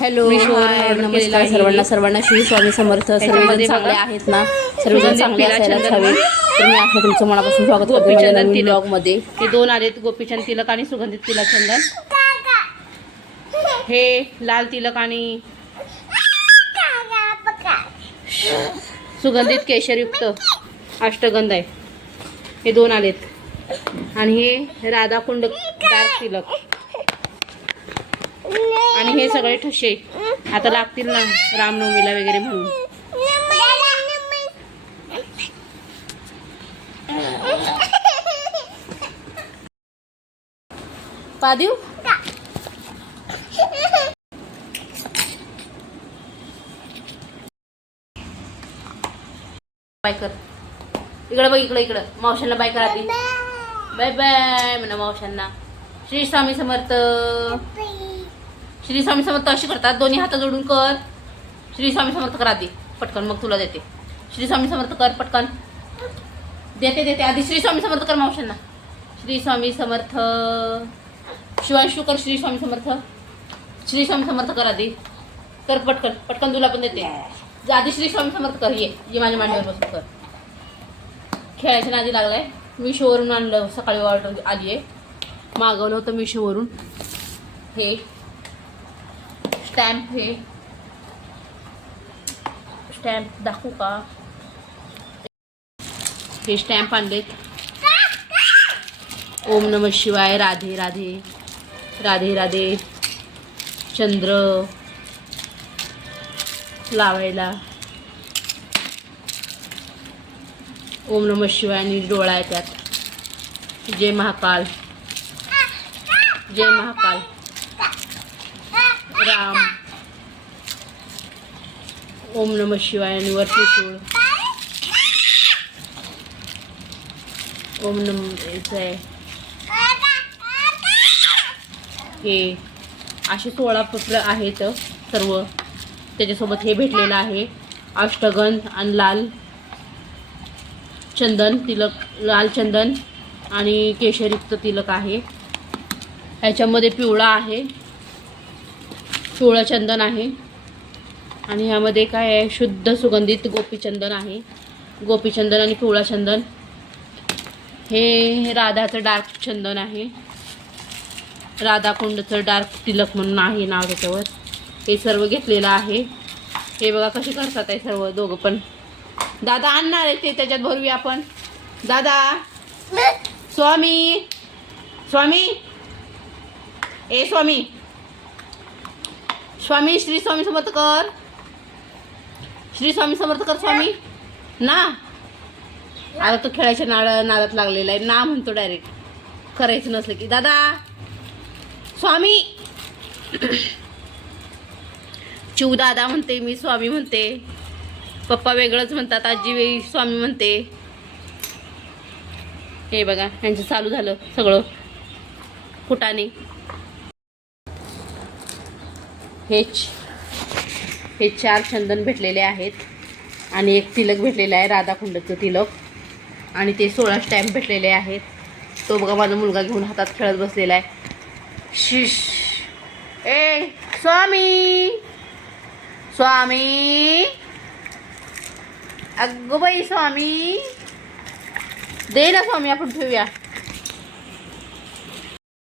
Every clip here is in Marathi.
हॅलो नमस्कार. सर्वांना. सर्वांना श्री स्वामी समर्थ. सर्वजण चांगले. आहेत ना? सर्वजण सुगंधित चांगले असायलाच. हवे. तर मी तुमचं मनापासून स्वागत करते गोपीचंदन माझ्या नवीन तिलक. ब्लॉगमध्ये हे दोन आलेत गोपीचंद तिलक आणि सुगंधित तिलक चंदन हे लाल तिलक आणि सुगंधित केशरयुक्त अष्टगंध आहे. हे दोन आलेत. आणि हे राधाकुंड डार्क तिलक. आणि हे सगळे ठसे. आता लागतील ना रामनवमीला वगैरे म्हणून. पादीव? बाय कर. इकडं बघ इकडं इकडं. मावशांना बाय करा बाय बाय म्हणा मावशांना श्री स्वामी समर्थ. श्री स्वामी समर्थ अशी करतात. दोन्ही हात जोडून कर. श्री स्वामी समर्थ कर आधी. पटकन मग तुला देते. श्री स्वामी समर्थ कर पटकन. देते देते. आधी श्री स्वामी समर्थ कर मावशांना. श्री स्वामी समर्थ. शिवांशू कर श्री स्वामी समर्थ. श्री स्वामी समर्थ कर आधी. कर पटकन. पटकन तुला पण देते. जा आधी श्री स्वामी समर्थ कर. ये ये माझ्या मांडीवर बसून कर. खेळायच्या नादी लागलाय. मिशोवरून आणलं. सकाळी ऑर्डर आली आहे मागवलं होतं मिशोवरून. हे. स्टॅम्प हे स्टॅम्प दाखवू का हे स्टॅम्प आणलेत ओम नम शिवाय राधे राधे राधे राधे चंद्र लावायला ओम नम शिवाय आणि डोळा आहे त्यात जय महाकाल जय महाकाल राम. ओम नम शिवाय आणि वरती त्रिशूळ ओम नम याचं आहे. हे असे सोळा पत्र आहेत सर्व. त्याच्यासोबत हे भेटलेलं आहे. अष्टगंध आणि लाल चंदन तिलक लाल चंदन आणि केशरयुक्त तिलक आहे. ह्याच्यामध्ये पिवळा आहे. चंदन आहे. आणि ह्यामध्ये काय आहे? शुद्ध सुगंधित गोपीचंदन आहे. गोपीचंदन आणि पिवळा चंदन. हे राधाचं डार्क चंदन आहे. राधाकुंडचं डार्क तिलक म्हणून आहे नाव त्याच्यावर. हे सर्व घेतलेलं आहे. हे बघा कसे करतात आहे सर्व दोघं पण. दादा आणणार आहे ते त्याच्यात भरूया आपण. दादा! स्वामी! स्वामी! ए स्वामी! स्वामी श्री स्वामी समर्थ कर. श्री स्वामी समर्थ कर स्वामी. ना? आता तो खेळायच्या नाळ नादात लागलेला आहे. ना म्हणतो डायरेक्ट करायचं नसलं की. दादा! स्वामी! चिव दादा म्हणते मी स्वामी म्हणते. पप्पा वेगळंच म्हणतात आजी स्वामी म्हणते. हे बघा यांचं चालू झालं सगळं. फुटाने. हेच हे चार चंदन भेटलेले आहेत. आणि एक तिलक भेटलेलं आहे राधाकुंडचं तिलक. आणि ते सोळा स्टॅम्प भेटलेले आहेत. तो बघा माझा मुलगा घेऊन हातात खेळत बसलेला आहे. शिश. ए स्वामी! स्वामी! अगं बाई स्वामी! दे ना स्वामी आपण ठेवूया.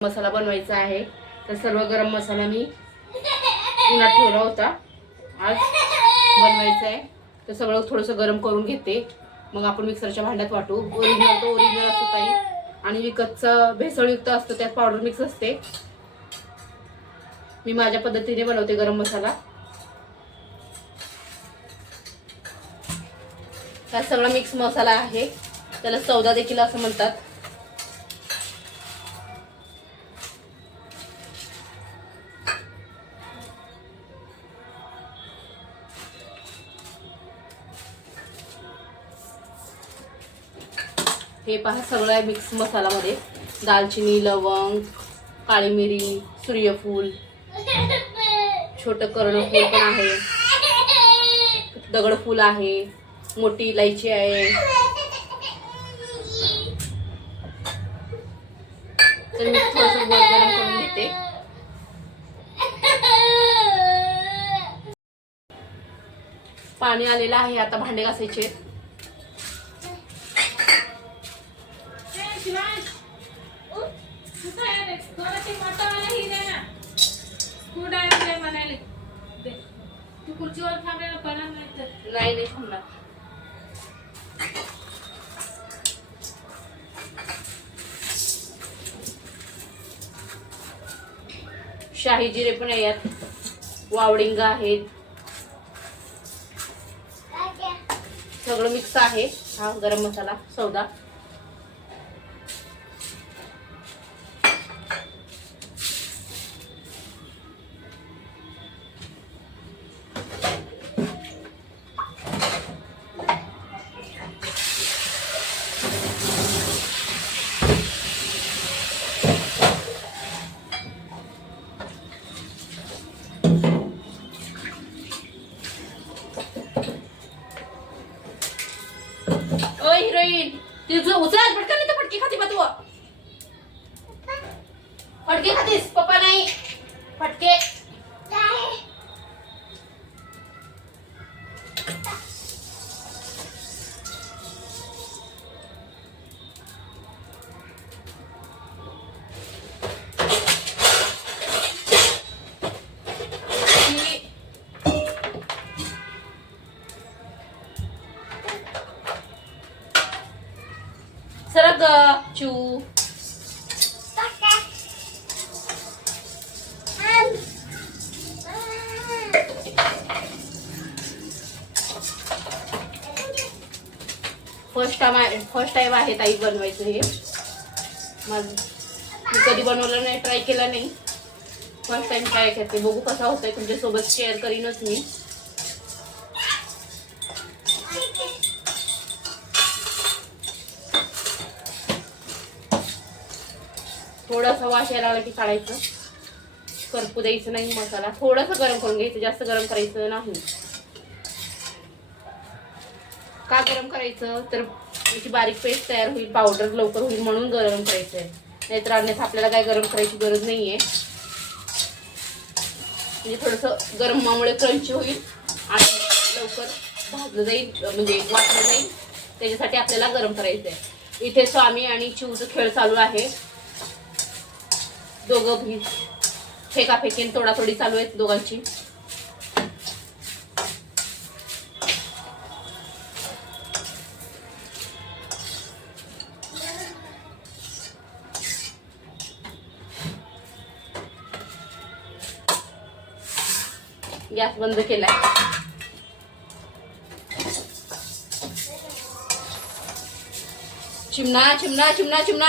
मसाला बनवायचा आहे. तर सर्व गरम मसाला मी उन्हात ठेवला होता. आज बनवायचं आहे तर सगळं थोडंसं गरम करून घेते. मग आपण मिक्सरच्या भांड्यात वाटू. ओरिजिनल तो ओरिजिनल असतो ताई. आणि विकतचं भेसळयुक्त असतं त्यात पावडर मिक्स असते. मी माझ्या पद्धतीने बनवते गरम मसाला. हा सगळा मिक्स मसाला आहे. त्याला चौदा देखील असं म्हणतात. हे पहा सगळं आहे मिक्स मसालामध्ये दालचिनी लवंग काळी मिरी सूर्यफूल छोटं कर्णफूल पण आहे. दगडफूल आहे मोठी इलायची आहे. तर मी थोडंसं गरम करून घेते. पाणी आलेलं आहे आता भांडे घासायचे. शाही जिरे पण यात वावडिंग आहेत. सगळं मिक्स आहे. हा गरम मसाला सौदा. तुझं उचल पटकन नाही तर फटके खाती बा तू. फटके खातीस पप्पा नाही. फटके. फर्स्ट टाइम आहे फर्स्ट टाईम आहे ताई बनवायचं हे. मग मी कधी बनवलं नाही ट्राय केला नाही. फर्स्ट टाइम ट्राय करते. बघू कसा होतोय तुमच्यासोबत शेअर करीनच मी. थोडासा वास यायला लागला की काढायचं. करपू द्यायचं नाही मसाला. थोडंसं गरम करून घ्यायचं जास्त गरम करायचं नाही. का गरम करायचं? तर त्याची बारीक पेस्ट तयार होईल पावडर लवकर होईल म्हणून गरम करायचं आहे नाहीतर अन्यथा आपल्याला काय गरम करायची गरज नाही आहे म्हणजे थोडंसं गरमामुळे क्रंची होईल आणि लवकर भाजलं जाईल म्हणजे वाटलं जाईल. त्याच्यासाठी आपल्याला गरम करायचं आहे इथे स्वामी आणि चिवचं खेळ चालू आहे. दोघं भी फेकाफेकीन थोडी चालू आहेत दोघांची. गॅस बंद केलाय. चिमणा चिमणा चिमणा चिमणा.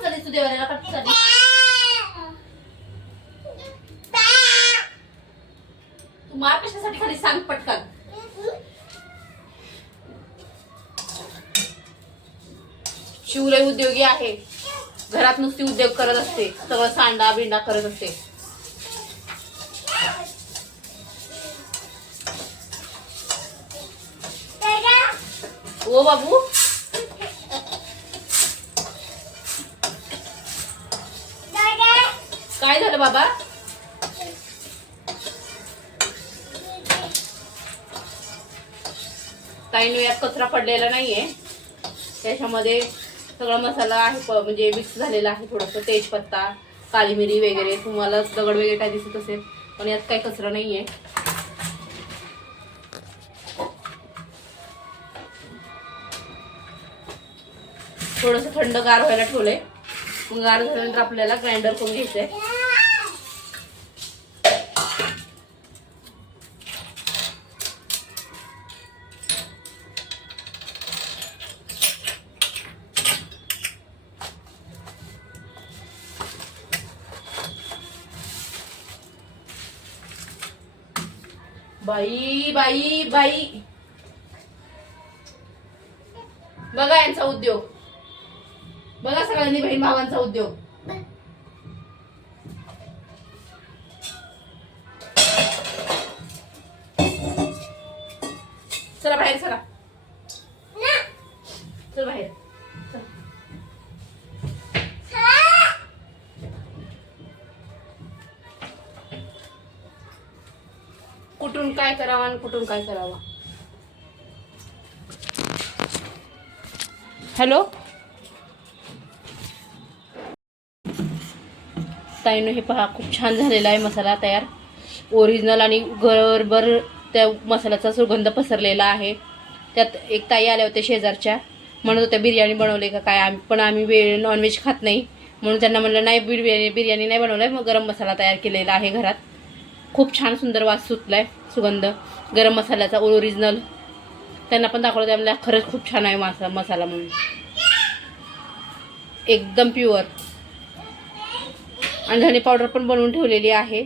खाणार तू देवाला का तू मार कशासाठी खाली सांग पटकन. शिवलय उद्योगी आहे. घरात नुसती उद्योग करत असते. सगळं सांडा बिंडा करत असते. ओ बाबू. काय झालं बाबा? ताईने यात कचरा पडलेला नाहीये. त्याच्यामध्ये सगळा मसाला आहे प- म्हणजे मिक्स झालेला आहे थोडंसं तेजपत्ता काली मिरी वगैरे तुम्हाला दगड वगैरे काय दिसत असेल पण यात काही कचरा नाही आहे थोडंसं थंड गार व्हायला ठेवलंय. मग गार झाल्यानंतर आपल्याला ग्राइंडर करून घ्यायचंय. बाई बाई बाई. बघा यांचा उद्योग. बघा सगळ्यांनी बहीण भावांचा उद्योग. चला बाहेर चला. करावं आणि कुठून काय करावं? हॅलो? ताईनं हे पहा खूप छान झालेला आहे मसाला तयार. ओरिजिनल आणि घरभर त्या मसाल्याचा सुगंध पसरलेला आहे. त्यात एक ताई आल्या होत्या शेजारच्या. म्हणत होत्या बिर्याणी बनवली का काय? आम्ही पण आम्ही वे नॉनव्हेज खात नाही. म्हणून त्यांना म्हणलं नाही बिर्याणी बिर्याणी नाही बनवलं मग गरम मसाला तयार केलेला आहे घरात. खूप छान सुंदर वास सुटलाय सुगंध. गरम मसाल्याचा ओरिजिनल त्यांना पण दाखवलं त्यामुळे खरंच खूप छान आहे मासा मसाला म्हणून. एकदम प्युअर आणि धणे पावडर पण बनवून ठेवलेली आहे.